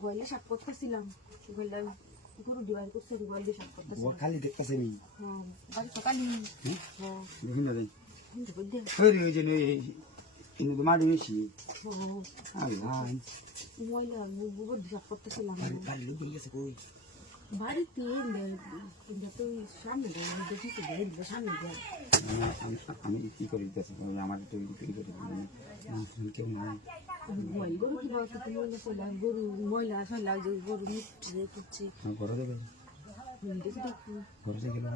গোয়ালে শাক করতেছিলাম গোয়ালে গরু ডিভাইড করছে গোয়ালে শাক করতেছিলাম ও খালি দেখতেছে আমি হ্যাঁ বাড়ি সকালে হ্যাঁ দেখি না রে কিন্তু বলতে ওই যে ইনু তো মারি নিছি আল্লাহ গোয়ালে গোবর শাক করতেছিলাম বাড়ি লোক গেছে কই বাড়িতে কিন্তু তো সামনে দেখি তো বাড়ির সামনে যায় আমি কি করে দিতেছি আমার তো কি করে কেউ নাই গোয়াল গরু কি বাবা তো ময়লা ফেলা গরু ময়লা ফেলা গরু মুটছে তুচ্ছে ঘরে দেবে দেখি দেখি ঘরে গেল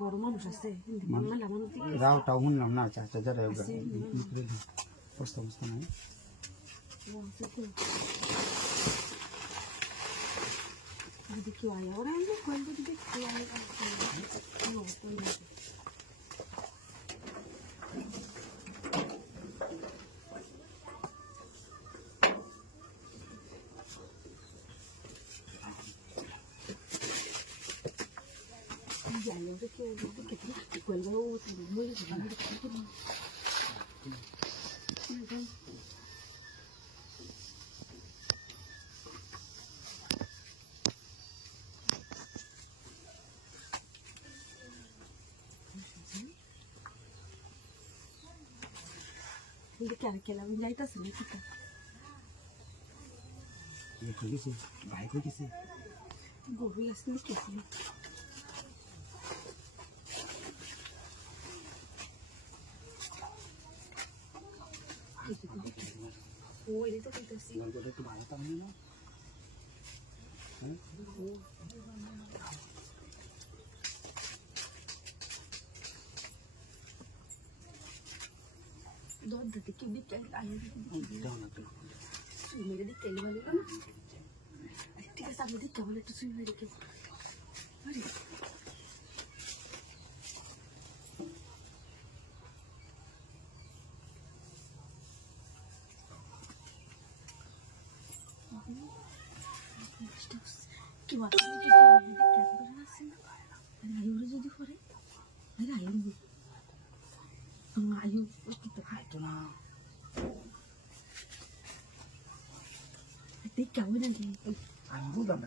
গরম মানুষ আছে মেলা মানুষ রাওটাও শুনলাম না চাচা যারা বস্তা বস্তা নাই যদি কেউ আয় ওরা আমি গোয়াল যদি দেখতে আয় জানো যে কেউ দেখতে গোয়াল গরু মরে দেখে আর খেলাম যাইতেছে না ঠিক গেছে ভাই কই গেছে গরু আসলে কেসি ওই তো কইতাছি একটু ভালো তার না দর দিতে কি দিতে আয় দাও না তো সুই মেরে দিতে এলে ভালো না ঠিক আছে আপনি দিতে বলে একটু সুই মেরে কে আরে কি বল আয়ুর যদি করে আরে আয়ু আয়ু তো খাইতো না কেমন আমি বুঝলাম না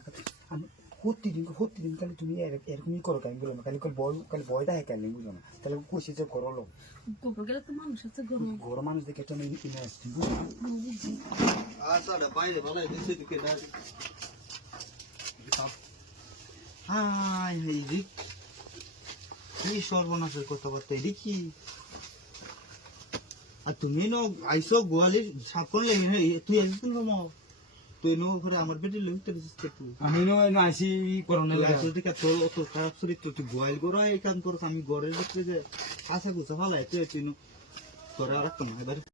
আমি প্রতিদিন খালি তুমি এরকমই করো কেন বললাম খালি বয়টা হ্যাঁ কেন বুঝলাম না তাহলে কষে যে করলো গোবর গেলে তো মানুষ আছে গরু গরম মানুষ দেখে একটা ইনে আসছি হাই এই কি সর্বনাশের কথাবার্তা এটি কি আর তুমি ন আইসো গোয়ালির সাপন লেগে তুই আসিস না তুই নো ঘরে আমার বেটি লইতে দিছিস তুই আমি আসি করোনা আসলে ঠিক তোর অত খারাপ চরিত্র তুই গোয়াল গরো এই কাম করছ আমি ঘরের ভিতরে যে আশা গুছা ফালাই তুই তোরা রাখতো না এবার